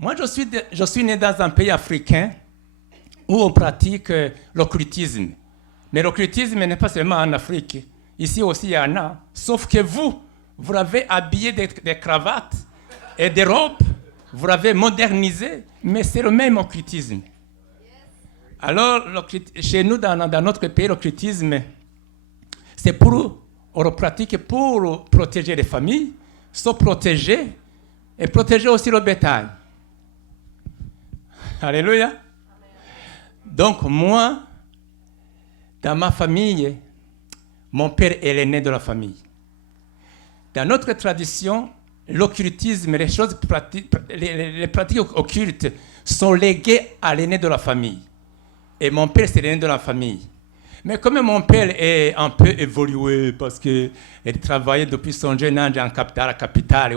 Moi, je suis né dans un pays africain où on pratique l'occultisme. Mais l'occultisme n'est pas seulement en Afrique. Ici aussi, il y en a. Sauf que vous l'avez habillé des cravates et des robes. Vous l'avez modernisé, mais c'est le même occultisme. Alors, chez nous, dans notre pays, l'occultisme, c'est on le pratique pour protéger les familles, se protéger et protéger aussi le bétail. Alléluia. Amen. Donc moi, dans ma famille, mon père est l'aîné de la famille. Dans notre tradition, l'occultisme, les pratiques occultes sont léguées à l'aîné de la famille. Et mon père, c'est l'aîné de la famille. Mais comme mon père est un peu évolué, parce qu'il travaillait depuis son jeune âge à la capitale,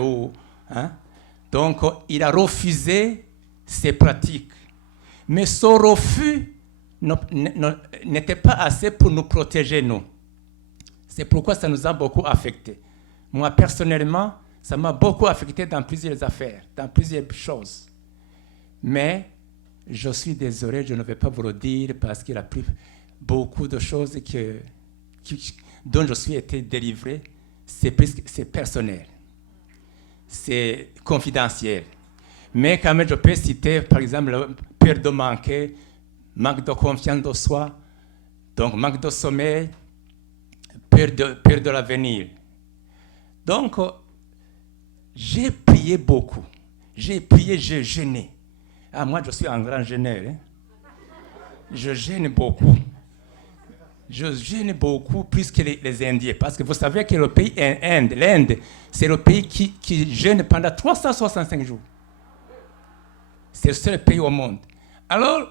donc il a refusé ces pratiques. Mais son refus n'était pas assez pour nous protéger, nous. C'est pourquoi ça nous a beaucoup affectés. Moi, personnellement, ça m'a beaucoup affecté dans plusieurs affaires, dans plusieurs choses. Mais je suis désolé, je ne vais pas vous le dire parce qu'il a pris beaucoup de choses dont je suis été délivré. C'est personnel. C'est confidentiel. Mais quand même, je peux citer, par exemple, peur de manquer, manque de confiance de soi, donc manque de sommeil, peur de l'avenir. Donc, j'ai prié beaucoup. J'ai prié, j'ai jeûné. Ah, moi, je suis un grand jeûneur. Hein? Je jeûne beaucoup. Je jeûne beaucoup plus que les Indiens. Parce que vous savez que le pays l'Inde, c'est le pays qui jeûne pendant 365 jours. C'est le seul pays au monde. Alors,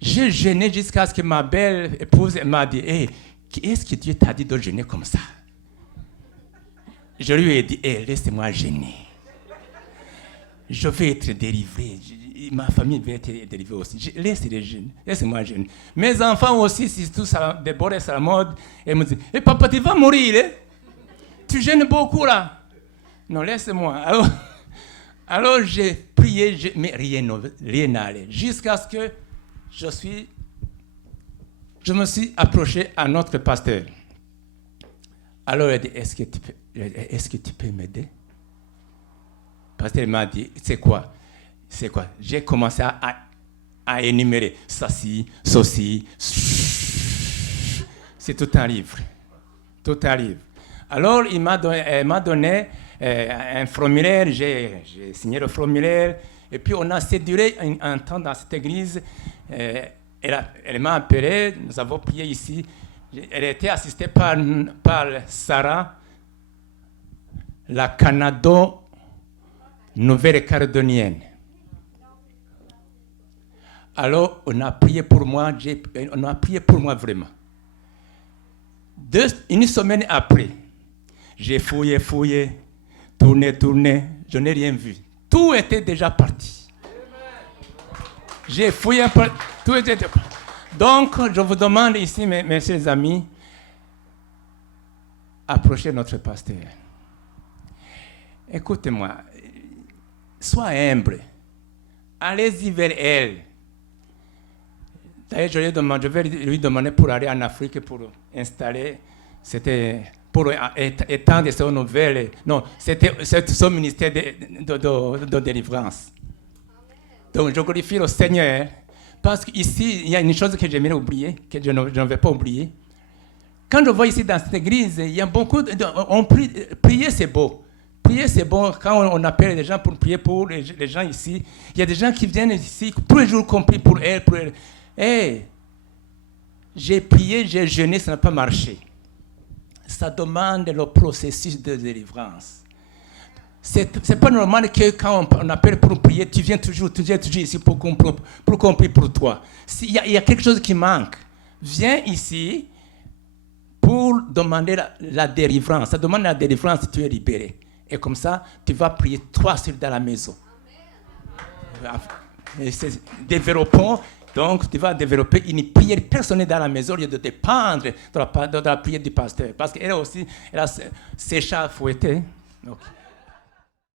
j'ai jeûné jusqu'à ce que ma belle épouse m'a dit, hey, est-ce que Dieu t'a dit de jeûner comme ça? Je lui ai dit, hey, laisse-moi jeûner. Je vais être délivré. Ma famille va être délivrée aussi. Laisse-moi jeûner. Mes enfants aussi, si tout ça, Déborah est à la mode, elles me disent, hey, papa, tu vas mourir, hein? Tu jeûnes beaucoup là. Non, laisse-moi. Alors j'ai prié, mais rien n'allait. Jusqu'à ce que je me suis approché à notre pasteur. Alors il a dit, est-ce que tu peux m'aider? Le pasteur m'a dit, c'est quoi? J'ai commencé à énumérer ceci. C'est tout un livre. Tout un livre. Alors il m'a donné un formulaire, j'ai signé le formulaire, et puis on a cédulé un temps dans cette église. Elle m'a appelé, nous avons prié ici. Elle a été assistée par Sarah, la Canado-Nouvelle-Calédonienne. Alors on a prié pour moi, vraiment. Une semaine après, j'ai fouillé, tourné, je n'ai rien vu. Tout était déjà parti. J'ai fouillé un peu, tout était déjà parti. Donc, je vous demande ici, mes chers amis, approchez notre pasteur. Écoutez-moi, sois humble. Allez-y vers elle. D'ailleurs, je vais lui demander pour aller en Afrique pour installer, pour étendre son nouvelle. Non, c'était son ministère de délivrance. Donc, je glorifie le Seigneur. Parce qu'ici, il y a une chose que j'aimerais oublier, que je ne vais pas oublier. Quand je vois ici dans cette église, il y a beaucoup prier, c'est beau. Prier, c'est bon. Quand on appelle les gens pour prier pour les gens ici, il y a des gens qui viennent ici, tous les jours compris pour elle. Hey, j'ai prié, j'ai jeûné, ça n'a pas marché. Ça demande le processus de délivrance. C'est pas normal que quand on appelle pour prier, tu viens toujours ici pour qu'on prie pour toi. Il y a quelque chose qui manque. Viens ici pour demander la délivrance. Ça demande la délivrance si tu es libéré. Et comme ça, tu vas prier toi seul dans la maison. Développons. Donc, tu vas développer une prière personnelle dans la maison au lieu de dépendre de la prière du pasteur. Parce qu'elle aussi, elle a ses chats fouettés. Okay.